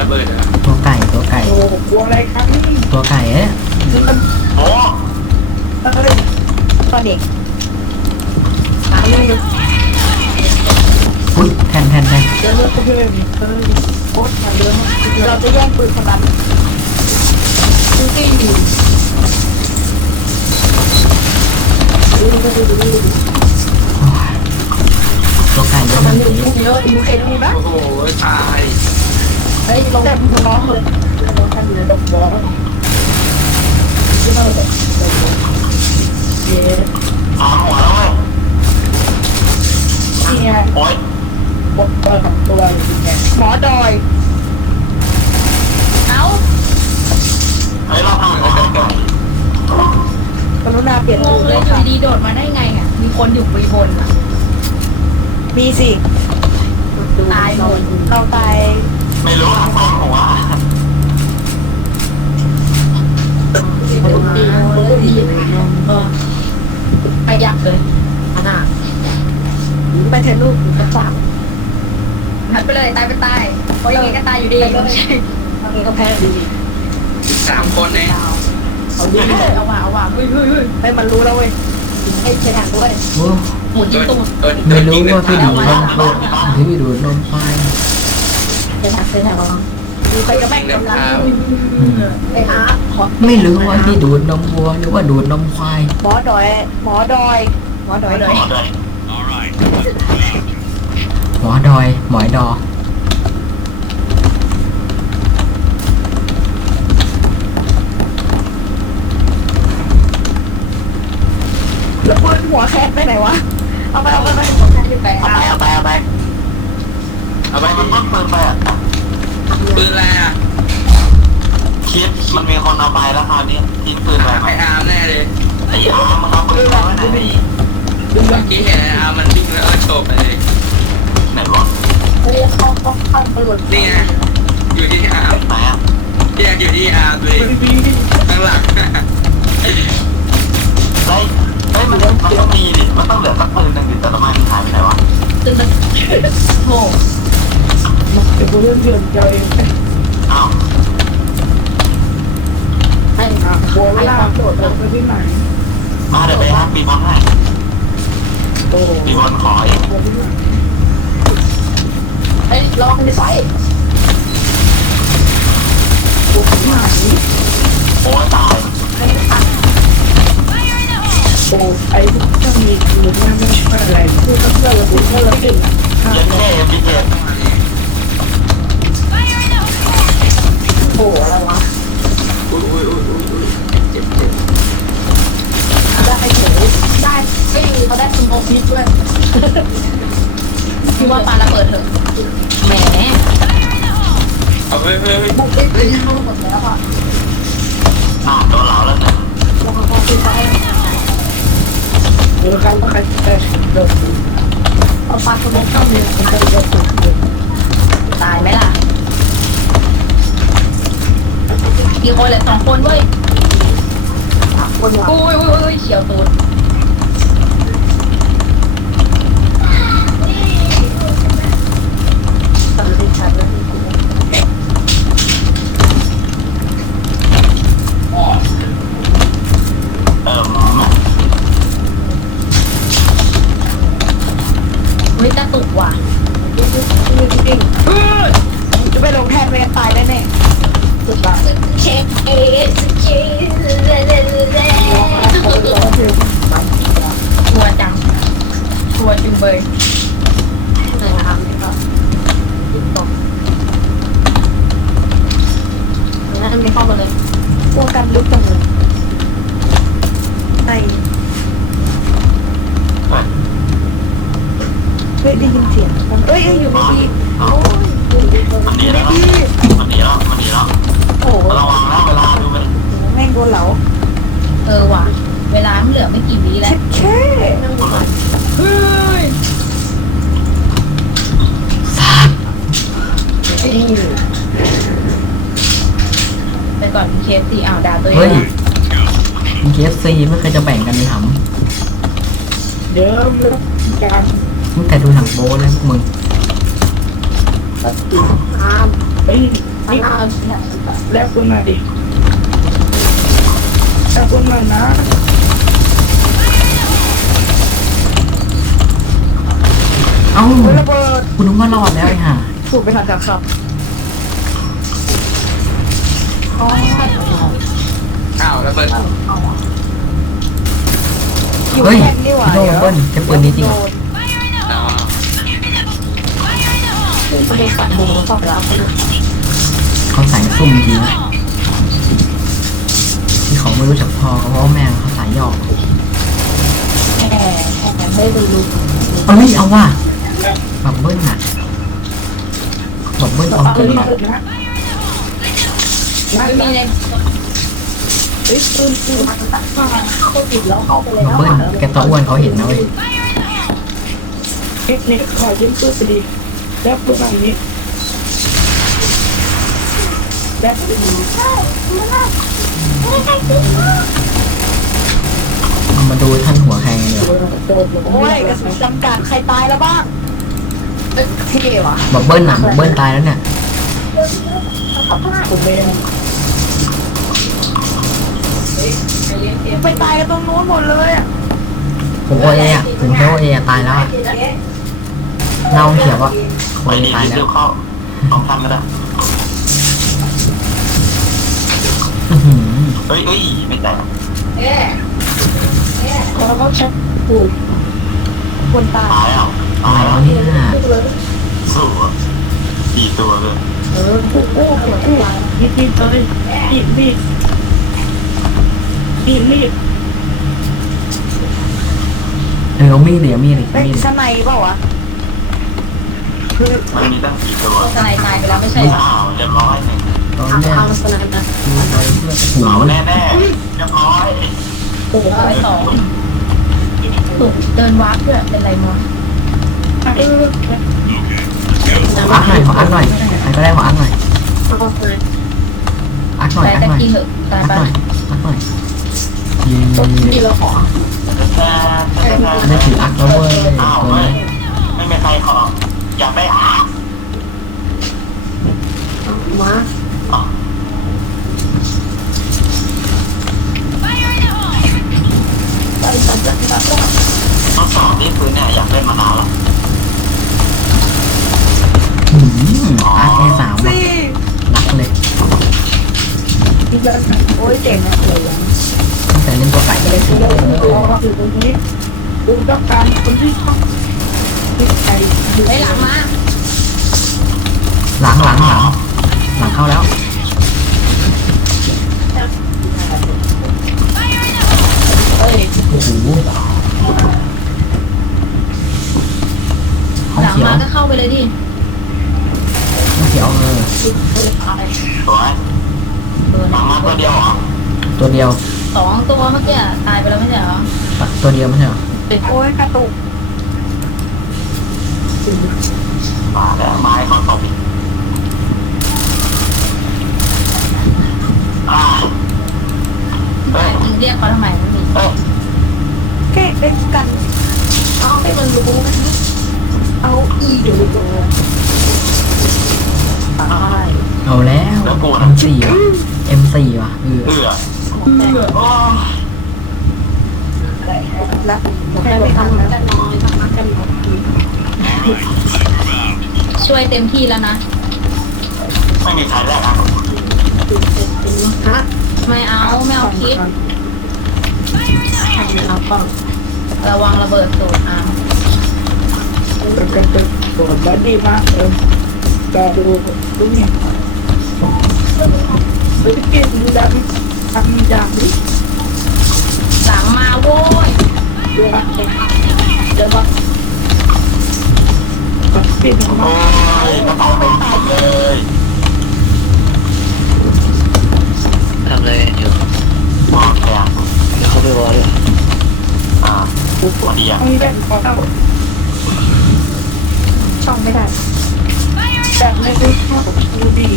ระเบิดอะตัวไก่ตัวไก่ โอ้โหกลัวอะไรครับนี่ตัวไก่เอ๊ะโอ้เอ้ยตอนเด็กตายเลยอุ้ยแทนแทนแทนเจอเลือดเพื่อนเอ้ยโคตรมาเยอะมากเราจะแย่งปืนคนนั้นดูสิดูดูดูดูดูดูโอ้ยตัวไก่เยอะมัมานกอยู่จริงเยอะอินเอ็นมีบ้าง โอ้โหตาย เฮ้ยลงแต่น้องเลยลงกันอยู่ในดอกบัวที่เราแบบเย้สามหัวแล้วเว้ยนี่ไงโอ้ยบกเปิดกับตัวอยู่ไงหมอดอย เอ้าเฮ้เราทำกรุณาเปลี่ยนงงเลยอยู่ดีโดดมาได้ไงอะ มีคนอยู่บนอะ มีสิตายหมดเราตาย ไม่รู้ทำสองหัวไปยักเลยขนาดไปเถอะลูกกระสับหันไปเลยตายไปตายเพราะยังไงก็ตายอยู่ดีไม่ใช่ทางนี้ก็แพ้ดีสามคนเองเอาดีเอาว่ะเอาว่ะเฮ้ยเฮ้ยเฮ้ยให้มันรู้แล้วเว้ยให้ใช้ทางด้วยโหมุนโดจิ้มตูดโดนโดไม่นรู้ยิงเลยว่าพี่ดูดนมโคตรพี่ดูดนมควายใช้ทางใช้ทางเราดูใครก็แม่งกำลังอืมไปหาขอไม่รู้ว่าพี่ดูดนมวัวหรือว่าดูดนมควาย หมอดอย หมอดอย หมอดอยหัวเลยหมอดอย หมอยดอ แล้วปืนหัวแคสไปไหนวะเอาไปเอาไปไปอยู่ไกลเอาไปเอาไปเอาไปเอาไปมันต้นปืนไปอะปื นอะไรอะคิดมันมีคนเอาไปแล้วคราวนี้ทิ้งปืนไปไหมไออาร์มแน่เลยไอ้อาร์มมันเอาปืนไปไว้ไหนเมื่อกี้เห็นไอ้อาร์มมันวิ่งแล้วก็โฉบไปเลยไหนวะเฮ้ยเข้าเข้าเข้าตำรวจนี่ไงอยู่ที่อาร์มไหนอะที่อยู่ที่อาร์มเลยข้างหลังเฮ้ยเฮ้ยมันมันต้องมีดิมันต้องเหลือสักปืนหนึ่งดิแต่ทำไมมันหายไปไหนวะตึ้งตึ้งโง่ เดี๋ยวกูเลื่อนเดือนเดียวเองอ้าวให้อะโบล่าโดดลงไปที่ไหนมาเดี๋ยวไปฮะปีบอลให้โอ้โหปีบอลขอเองโบที่ไหนเฮ้ยลองในไฟโบที่ไหนโอ้ยตายโอ้ไอ้ที่ต้องมีหรือว่าไม่ช่วยอะไรพูดก็เพื่อระบุเพื่อระบุอะเย็นเท่ยังพี่เท่โเลยนอนตัวโดนเลาแล้วเนี่ยลงมาพอที่ไปเดี๋ยวใครก็ใครแต่เดินเอาปาสมองเข้าเลยมันเดินสุดเลยตายไหมล่ะกี่คนเลยสองคนเว้ยคนหลังอุ้ยอุ้ยอุ้ยเฉียวตูด ไม่เคยจะแบ่งกันเลยหเดิมแล้วการำตั้งแต่ดูหนังโบแล้วพวกมึงตัดติดตามเฮ้ยนี่เอาแล้วคุณมาดิแล้วคุณมานะเอ้าโอ้ยระเบิดคุณนึกว่ารอดแล้วไอ้ห่าถูกไปทันจากครับอ้าวระเบิด อยู่เฮ้ยแค่นี้หว่าพี่โดนเบิ้ลใช้ปืนนี้จริงเหรออ๋อไปปั่นดูสอบแล้วเขาใส่ซุ่มจริงนะที่เขาไม่รู้จักพอก็เพราะว่าแม่งเขาสายหยอกแหมแหมไม่ได้รู้เอ้ยเอาว่ะบับเบิ้ลน่ะบับเบิ้ลออมเอาเกินเลยน่ะนะนั่นมีอะไร เฮ้ยปืนปืนเข้าติดแล้วเข้าไปแล้บับวเบิ้ลแกตัวอ้วนเขาเห็นนะเว้ยเอ็กเนี่ยขอยืมปืนไปดิแล้วปืนแบบนี้แล้วปืนเอามาดูท่านหัวแข่งกันเดี๋ยวโอ้ยกระสุนจำกัดใครตายแล้วบ้างเท่ว่ะบับเบิ้ลน่ะบับเบิ้ลตายแล้วเนี่ยผมเอง ไปตายกันตรงนู้นหมดเลยอะผมโอเอะผมแค่โอเอะตายแล้วอะเน่าเขียวอะโอไปเอดีตายที่แล้เดีวยวเข้าสองท่านก็ได้อื้อหือเฮ้ยเฮ้ยไม่แต่เอ๊ะแล้วก็ชักปูคนตายตายอะอะตายไรอะวะเนี่ยสู้อะสี่ตัวเลย เออถูกโอ้ถูกอู้มีดเลยมีดมีด มีดมีดเออเอามีดดิเอามีดดิเป็นมีดดิข้างในเปล่าวะคือมันมีตั้งสี่ตัวทนายตายไปแล้วไม่ใช่เหรออ้าวเรียบร้อยหนึ่งตอนแรกเอาสนามนะดูไปเพื่อหัเอาวแน่แน่ๆเรียบร้อยโอ้โหเอาไปสองถูกเดินวาร์ปด้วยเป็นไรมั้งเอออักหน่อยขออักหน่อยใครก็ได้ขออักหน่อยเอาไปอักหน่อยตายอักแต่หน่อยกี้เหอะตายอักไปหน่อยอักหน่อย ยีที่เราขอแค่ถืออักแล้วเว้ยอ้าวไม่ไม่มีใครขออยากได้อามาอ้าวไปตัดตัดตัดทดสอบนี่คือเนี่ยอยากเล่นมานานแล้วหืมอักแค่สามว่ะสี่รักเลยโอ้ยเจ๋งอะ อยู่ตรงนี้ดูต้องการคนที่ชอบที่ใครไอ้หลังมาหลังหลังหลังหลังเข้าแล้ว เอ้ยโอ้โหห้องหลังเขียวมาก็เข้าไปเลยดิห้องเขียวเออสวยเดินหลังมาตัวเดียวเหรอตัวเดียวสองตัวเมื่อกี้ตายไปแล้วไม่ใช่เหรอ ตัวเดียวไม่ใช่เหรอโอ้ยกระตุกมาแล้วไม้เขาตบอีกอ่าเฮ้ยยิงเรียกเขาทำไมไม่มีเฮ้ยแค่เล็กกันเอาให้มันรู้มันเอาอีเดี๋ยวดูตายเอาแล้ว M4 ว่ะ M4 ว่ะเออเอือโอ้ แล้วแค่ไม่ทำแล้วจะนอนทำนหมดช่วยเต็มที่แล้วนะ ไม่มีใครแรกอะฮะไม่เอาไม่เอาคิดไม่เอาก่อนระวังระเบิดตูดอาร์มเป็นกตุกโดบัดดี้มากเออแต่ดูดูเนี่ยดูที่เก่งดูดำทำอย่างนี้หลังมา โว้ยเดี๋ยวเดี๋ยวก็ปิดออกโอ้มายกระเป๋าไปตายเลยทำอะไรอยู่วางแผนเดี๋ยวเขาไปวอลเลยอ่าตัวเดียวต้องแบ่งขอเข้าช่องไม่ได้แบบไม่ได้เข้าดูดี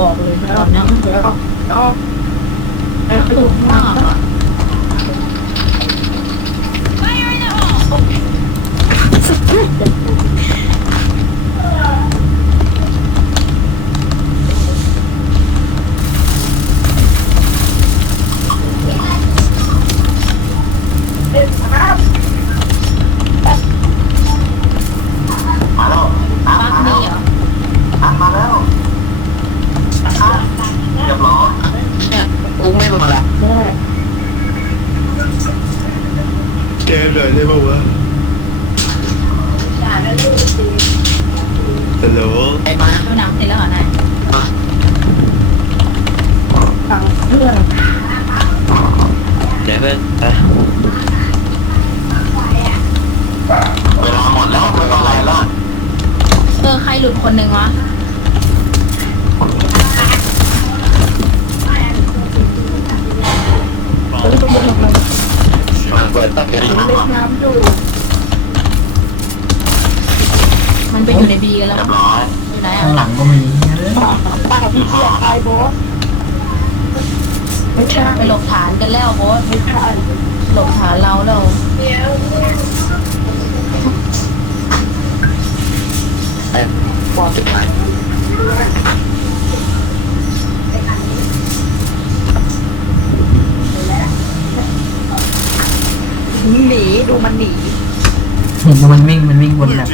บอกเลยตอนนี้แล้วแล้วแล้วตกมากอะมาแล้วน้ำ บ้าน มาแล้ นี่ ว เหรอ น้ำมาแล้วอะเรียบร้อย เนี่ยกูไม่มาละ ได้ แกหน่อยได้ป่าวะฮัลโหลไอ้มาดูหนังเสร็จแล้วเหรอนายฟังเพื่อนเดี๋ยวเพื่อนไปเวลาหมดแล้วไม่เป็นไรแล้วเออใครหลุดคนหนึ่งวะ ตั้งกันดีมากเล่นน้ำอยู่ มันไปอยู่ในบีกันแล้วเรียบร้อยอยู่ไหนข้างหอะลังก็มีเอ้ยป้าพี่เสียตายบอสไม่ใช่ไปหลบฐานกันแล้วโบสไม่ใช่ หลบฐานเราแล้ว ไอ้ปอดจุดหมาย หนีดู มันวิ่งมันวิ่งบนแบบ